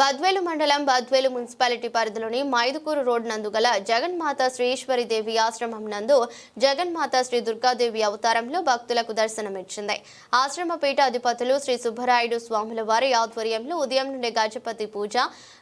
బద్వేలు మండలం బద్వేలు మున్సిపాలిటీ పరిధిలోని మైదుకూరు రోడ్ నందు గల జగన్మాత శ్రీశ్వరిదేవి దేవి ఆశ్రమం నందు జగన్మాత శ్రీ దుర్గాదేవి అవతారంలో భక్తులకు దర్శనమిచ్చింది. ఆశ్రమ పీఠ అధిపతులు శ్రీ సుబ్బరాయుడు స్వాముల వారి ఆధ్వర్యంలో ఉదయం నుండి గజపతి పూజ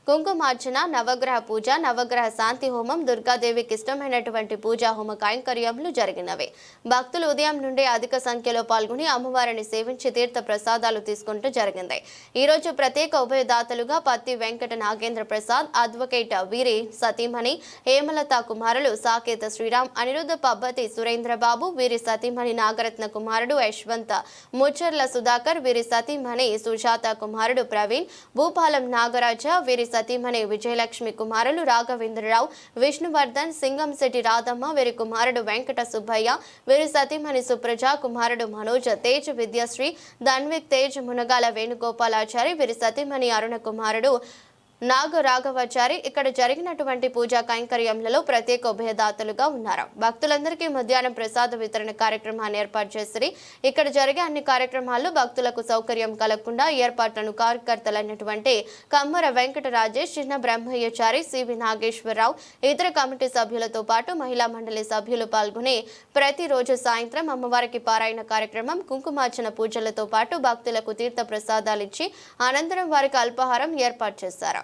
కుంకుమార్చన నవగ్రహ పూజ నవగ్రహ శాంతి హోమం దుర్గాదేవికి ఇష్టమైనటువంటి పూజా హోమ కైంకర్యములు జరిగినవి. భక్తులు ఉదయం నుండి అధిక సంఖ్యలో పాల్గొని అమ్మవారిని సేవించి తీర్థ ప్రసాదాలు తీసుకుంటూ జరిగింది. ఈ రోజు ప్రత్యేక ఉభయదాతలుగా పత్తి వెంకట నాగేంద్ర ప్రసాద్ అడ్వకేట్ వీరి సతీమణి హేమలత కుమారులు సాకేత శ్రీరామ్ అనిరుద్ధ పబ్బతి సురేంద్రబాబు వీరి సతీమణి నాగరత్న కుమారుడు యశ్వంత్ ముచ్చర్ల సుధాకర్ వీరి సతీమణి సుజాత కుమారుడు ప్రవీణ్ భూపాలం నాగరాజ వీరి సతీమణి విజయలక్ష్మి కుమారులు రాఘవేంద్రరావు విష్ణువర్ధన్ సింగంశెట్టి రాధమ్మ వీరి కుమారుడు వెంకట సుబ్బయ్య వీరి సతీమణి సుప్రజ కుమారుడు మనోజ్ తేజ్ విద్యాశ్రీ ధన్విక్ తేజ్ మునగాల వేణుగోపాలాచారి వీరి సతీమణి అరుణ కుమారుడు నాగ రాఘవాచారి ఇక్కడ జరిగినటువంటి పూజా కైంకర్యంలో ప్రత్యేక ఉభయదాతలుగా ఉన్నారు. భక్తులందరికీ మధ్యాహ్నం ప్రసాద వితరణ కార్యక్రమాన్ని ఏర్పాటు చేసి ఇక్కడ జరిగే అన్ని కార్యక్రమాల్లో భక్తులకు సౌకర్యం కలగకుండా ఏర్పాట్లను కార్యకర్తలైనటువంటి కమ్మర వెంకట రాజేష్ చిన్న బ్రహ్మయ్యచారి సివి నాగేశ్వరరావు ఇతర కమిటీ సభ్యులతో పాటు మహిళా మండలి సభ్యులు పాల్గొని ప్రతిరోజు సాయంత్రం అమ్మవారికి పారాయణ కార్యక్రమం కుంకుమార్చన పూజలతో పాటు భక్తులకు తీర్థ ప్రసాదాలిచ్చి అనంతరం వారికి అల్పాహారం ఏర్పాటు చేశారు.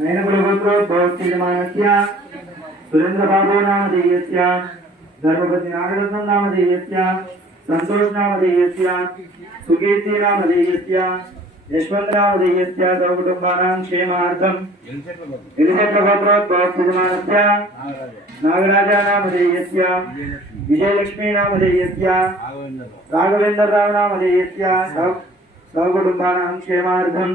नयनकुलगोत्रोद्भवतीर्मानस्य सुरेन्द्रबाबु नामधेयस्य धर्मपति नागरत्नं नामधेयस्य सन्तोष नामधेयस्य सुकीर्ति नामधेयस्य यशवन्त नामधेयस्य सर्वकुटुम्बानां क्षेमार्थम् गिरिजप्रभोत्रोद्भवतीर्मानस्य नागराजा नामधेयस्य विजयलक्ष्मी नामधेयस्य राघवेन्द्रराव नामधेयस्य सर्व- सर्वकुटुम्बानां क्षेमार्थम्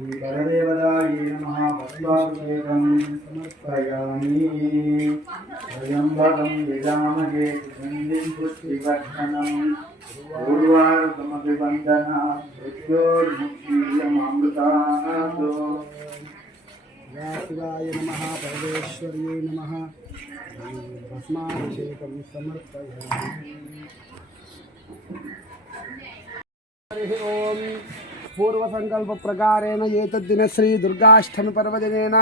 శంకరదేవదాయ నమ పద్మాభిషేకం సమర్పయామి స్వయంవరం విరామహే నందిం పుష్టివర్ధనం పూర్వార్ధమపి వందన మృత్యోర్ముక్తియమృతానాథో వ్యాసుదాయ నమ పరమేశ్వర్యే నమ భస్మాభిషేకం సమర్పయామి హరి ఓం पूर्वसङ्कल्पप्रकारेण एतद्दिन श्रीदुर्गाष्टमीपर्वदिनेन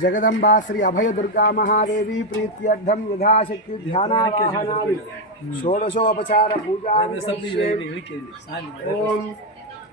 जगदंबा श्री अभयदुर्गामहादेवी प्रीत्यर्थं यथाशक्ति ध्यानावाहनानि षोडशोपचार पूजा ॐ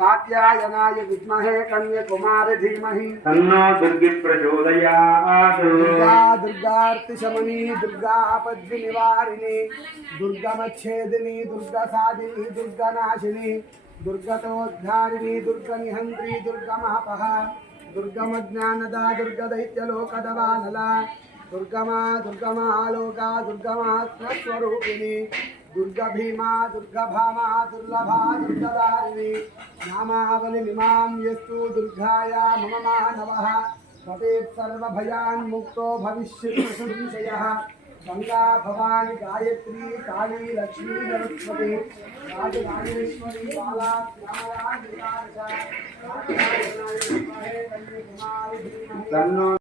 कात्यायनाय विद्महे कन्यकुमार धीमहि। तन्नो दुर्गि प्रचोदयात्। दुर्गा दुर्गार्तिशमनी दुर्गा आपद्विनिवारिणी दुर्गमच्छेदिनी दुर्गसादिनी दुर्गनाशिनी दुर्गतोद्धारिणी दुर्गनिहन्त्री दुर्गमहपः दुर्गमज्ञानदा दुर्गदैत्यलोकदवानला दुर्गमा दुर्गमालोका दुर्गमात्मस्वरूपिणी दुर्गा भीमा दुर्गा भामा दुर्लभा दुर्गदारिणी नामावलिमिमां यस्तु दुर्गाया मम मानवः भवेत् भविष्यति भविष्यत्सुविषयः गंगा भवानी गायत्री काली, लक्ष्मी सरस्वती राजराजेश्वरी बाला तन्नो